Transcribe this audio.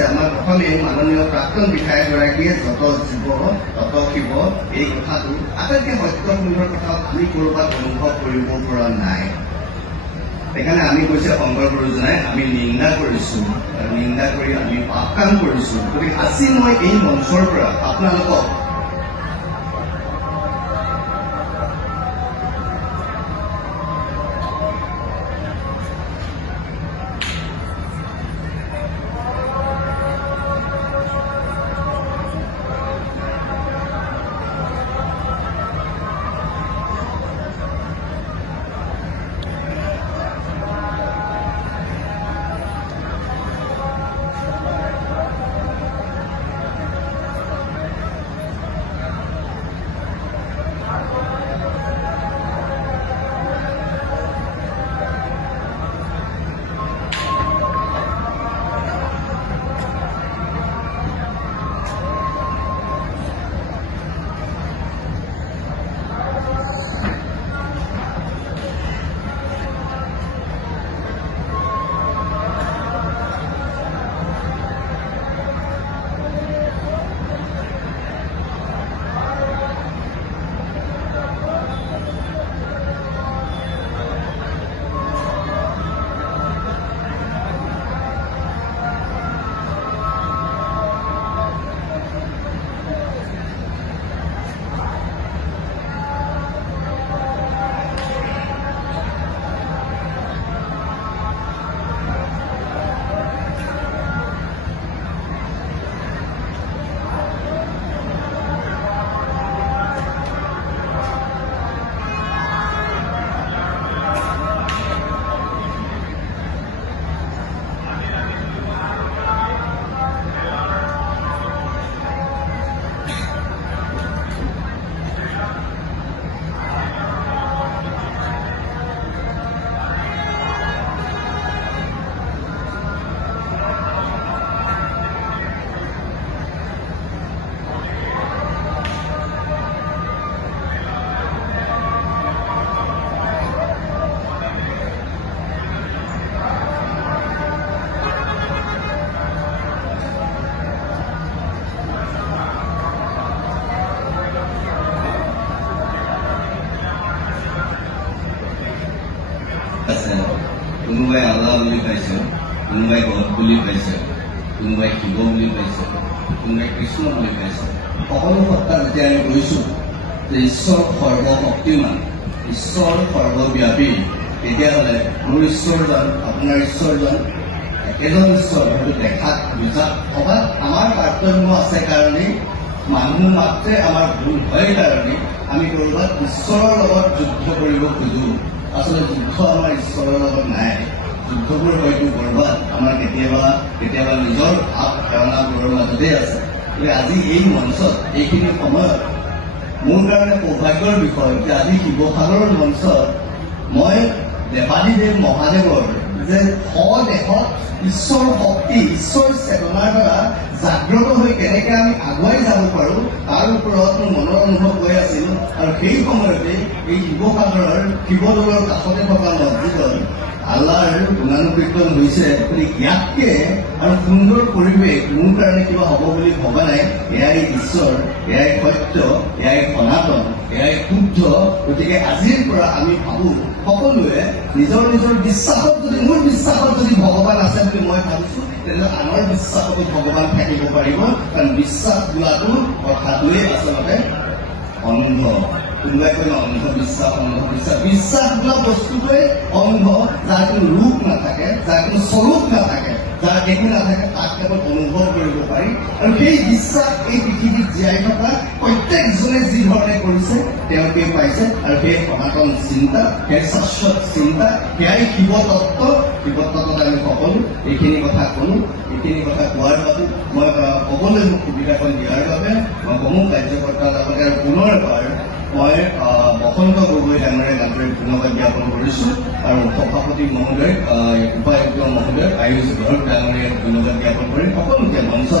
কৈছে আমাক অসমে মাননীয় প্ৰাক্তন বিধায়কগৰাকীয়ে যত জীৱ তত শিৱ এই কথাটো আটাইতকৈ সত্যপূৰ্ণ কথা আমি ক'ৰবাত অনুভৱ কৰিব পৰা নাই। সেইকাৰণে আমি কৈছে শংকৰ গুৰুজনাই আমি নিন্দা কৰিছো আৰু নিন্দা কৰি আমি পাপ কাম কৰিছো। গতিকে আজি মই এই মঞ্চৰ পৰা আপোনালোকক কোনোবাই আল্লাহ বুলি পাইছে, কোনোবাই গড বুলি পাইছে, কোনোবাই শিৱ বুলি পাইছে, কোনোবাই কৃষ্ণ বুলি পাইছে। সকলো সত্তা যেতিয়া আমি কৈছোঁ যে ঈশ্বৰ সৰ্বশক্তিমান, ঈশ্বৰ সৰ্বব্যাপী, তেতিয়াহ'লে মোৰ ঈশ্বৰজন আপোনাৰ ঈশ্বৰজন একেজন ঈশ্বৰ, হয়তো দেখাত বুজাত অবাত আমাৰ পাৰ্থক্য আছে কাৰণেই, মানুহ মাত্ৰে আমাৰ ভুল হয় কাৰণে আমি ক'ৰবাত ঈশ্বৰৰ লগত যুদ্ধ কৰিব খোজোঁ। আচলতে যুদ্ধ আমাৰ ঈশ্বৰৰ লগত নাই। যুদ্ধবোৰ হয়তো ক'ৰবাত আমাৰ কেতিয়াবা নিজৰ ভাৱ ধাৰণাবোৰৰ মাজতে আছে। গতিকে আজি এই মঞ্চত এইখিনি সময়ত মোৰ কাৰণে সৌভাগ্যৰ বিষয় যে আজি শিৱসাগৰৰ মঞ্চত মই দেৱাদিদেৱ মহাদেৱৰ যে দেশত ঈশ্বৰ শক্তি, ঈশ্বৰ চেতনাৰ দ্বাৰা জাগ্ৰত হৈ কেনেকৈ আমি আগুৱাই যাব পাৰোঁ তাৰ ওপৰত মোৰ মনৰ অনুভৱ হৈ আছিল। আৰু সেই সময়তে এই শিৱসাগৰৰ শিৱদৌলৰ কাষতে থকা মছজিদত আল্লাহৰ গুণানুকীৰ্তন হৈছে। ইয়াতকে আৰু সুন্দৰ পৰিৱেশ মোৰ কাৰণে কিবা হ'ব বুলি ভবা নাই। এয়াই ঈশ্বৰ, এয়াই সত্য, এয়াই সনাতন, এয়াই শুদ্ধ। গতিকে আজিৰ পৰা আমি ভাবোঁ সকলোৱে নিজৰ নিজৰ বিশ্বাসত, যদি মোৰ বিশ্বাসত যদি ভগৱান আছে বুলি মই ভাবিছোঁ, তেনেহ'লে আনৰ বিশ্বাসতো ভগৱান থাকিব পাৰিব। কাৰণ বিশ্বাস বোলাটো কথাটোৱেই আচলতে অন্ধ। কোনোবাই কয় অন্ধবিশ্বাস, বিশ্বাস বোলা বস্তুটোৱে অন্ধ, যাৰ কোনো ৰূপ নাথাকে, যাৰ কোনো স্বৰূপ নাথাকে, যাৰ একো নাথাকে, তাক কেৱল অনুভৱ কৰিব পাৰি। আৰু সেই বিশ্বাস এই পৃথিৱীত জীয়াই থকা প্ৰত্যেকজনে যি ধৰণে কৰিছে তেওঁলোকে পাইছে। আৰু সেই সনাতন চিন্তা, সেই শাশ্বত চিন্তা, সেয়াই শিৱতত্ত্ব। শিৱতত্ত্বত আমি সকলো এইখিনি কথা ক'লো। এইখিনি কথা কোৱাৰ বাবে মই ক'বলৈ মোক সুবিধাকণ দিয়াৰ বাবে মই সমূহ কাৰ্যকৰ্তাৰ লগতে আৰু পুনৰ এবাৰ মই বসন্ত গগৈ ডাঙৰীয়াক আন্তৰিক ধন্যবাদ জ্ঞাপন কৰিছোঁ। আৰু সভাপতি মহোদয়, উপায়ুক্ত মহোদয়, আয়ুষ ঘৰ ডাঙৰীয়াক ধন্যবাদ জ্ঞাপন কৰি সকলোকে মঞ্চত